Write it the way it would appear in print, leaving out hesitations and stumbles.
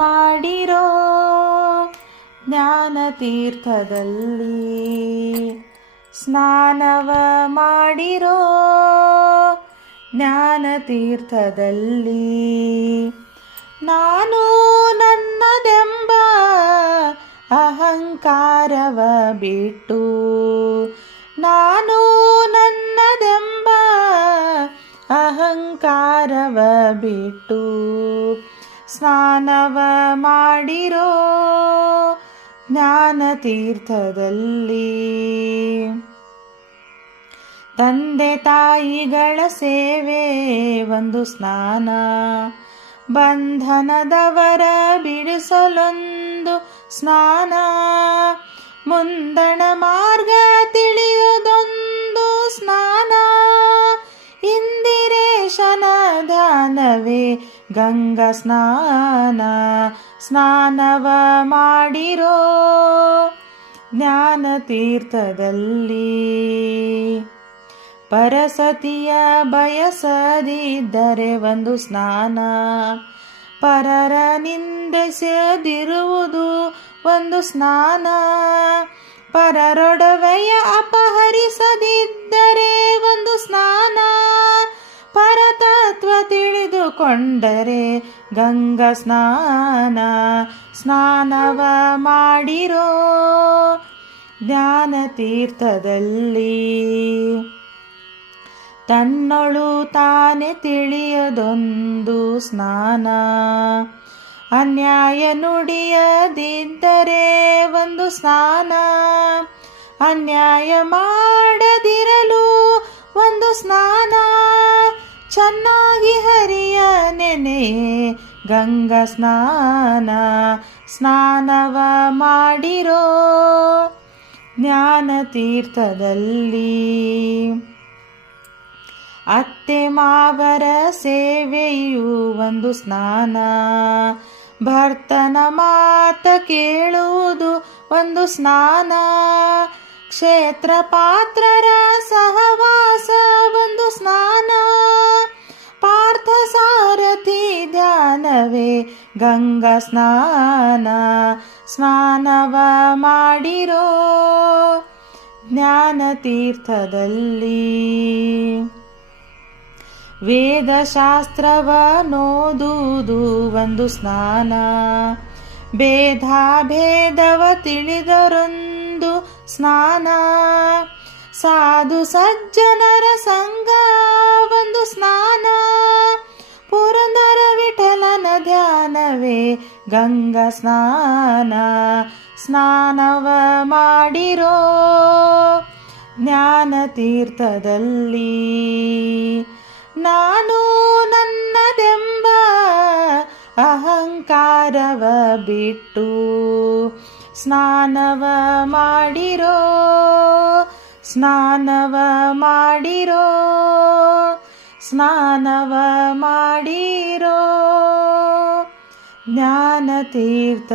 ಮಾಡಿರೋ ಜ್ಞಾನ ತೀರ್ಥದಲ್ಲಿ ಸ್ನಾನವ ಮಾಡಿರೋ ಜ್ಞಾನ ತೀರ್ಥದಲ್ಲಿ ನಾನು ನನ್ನದೆಂಬ ಅಹಂಕಾರವ ಬಿಟ್ಟು ನಾನು ನನ್ನದೆಂಬ ಅಹಂಕಾರವ ಬಿಟ್ಟು ಸ್ನಾನವ ಮಾಡಿರೋ ಜ್ಞಾನ ತೀರ್ಥದಲ್ಲಿ ತಂದೆ ತಾಯಿಗಳ ಸೇವೆ ಒಂದು ಸ್ನಾನ ಬಂಧನದವರ ಬಿಡಿಸಲೊಂದು ಸ್ನಾನ ಮುಂದಣ ಮಾರ್ಗ ತಿಳಿಯುವುದೊಂದು ಸ್ನಾನ ಇಂದಿರೇಶನ ಧ್ಯಾನವೇ ಗಂಗಾ ಸ್ನಾನ ಸ್ನಾನವ ಮಾಡಿರೋ ಜ್ಞಾನ ತೀರ್ಥದಲ್ಲಿ ಪರಸತಿಯ ಬಯಸದಿದ್ದರೆ ಒಂದು ಸ್ನಾನ ಪರರ ನಿಂದಿಸದಿರುವುದು ಒಂದು ಸ್ನಾನ ಪರರೊಡವೆಯ ಅಪಹರಿಸದಿದ್ದರೆ ಒಂದು ಸ್ನಾನ ಪರತತ್ವ ತಿಳಿದುಕೊಂಡರೆ ಗಂಗಾ ಸ್ನಾನ ಸ್ನಾನವ ಮಾಡಿರೋ ಜ್ಞಾನ ತೀರ್ಥದಲ್ಲಿ ತನ್ನೊಳು ತಾನೇ ತಿಳಿಯದೊಂದು ಸ್ನಾನ ಅನ್ಯಾಯ ನುಡಿಯದಿದ್ದರೆ ಒಂದು ಸ್ನಾನ ಅನ್ಯಾಯ ಮಾಡದಿರಲು ಒಂದು ಸ್ನಾನ ಚೆನ್ನಾಗಿ ಹರಿಯ ನೆನೆ ಗಂಗಾ ಸ್ನಾನ ಸ್ನಾನವ ಮಾಡಿರೋ ಜ್ಞಾನ ತೀರ್ಥದಲ್ಲಿ ಅತ್ತೆ ಮಾವರ ಸೇವೆಯು ಒಂದು ಸ್ನಾನ ಭರ್ತನ ಮಾತ ಕೇಳುವುದು ಒಂದು ಸ್ನಾನ ಕ್ಷೇತ್ರ ಪಾತ್ರರ ಸಹವಾಸ ಒಂದು ಸ್ನಾನ ಪಾರ್ಥ ಸಾರಥಿ ಧ್ಯಾನವೇ ಗಂಗಾ ಸ್ನಾನ ಸ್ನಾನವ ಮಾಡಿರೋ ಜ್ಞಾನ ತೀರ್ಥದಲ್ಲಿ ವೇದಶಾಸ್ತ್ರವ ನೋದುವುದು ಒಂದು ಸ್ನಾನ ಭೇದ ಭೇದವ ತಿಳಿದರೊಂದು ಸ್ನಾನ ಸಾಧು ಸಜ್ಜನರ ಸಂಗ ಒಂದು ಸ್ನಾನ ಪುರಂದರ ವಿಠಲನ ಧ್ಯಾನವೇ ಗಂಗಾ ಸ್ನಾನ ಸ್ನಾನವ ಮಾಡಿರೋ ಜ್ಞಾನ ತೀರ್ಥದಲ್ಲಿ ನಾನು ನನ್ನದೆಂಬ ಅಹಂಕಾರವ ಬಿಟ್ಟು ಸ್ನಾನವ ಮಾಡಿರೋ ಸ್ನಾನವ ಮಾಡಿರೋ ಸ್ನಾನವ ಮಾಡಿರೋ ಜ್ಞಾನ ತೀರ್ಥದಲ್ಲಿ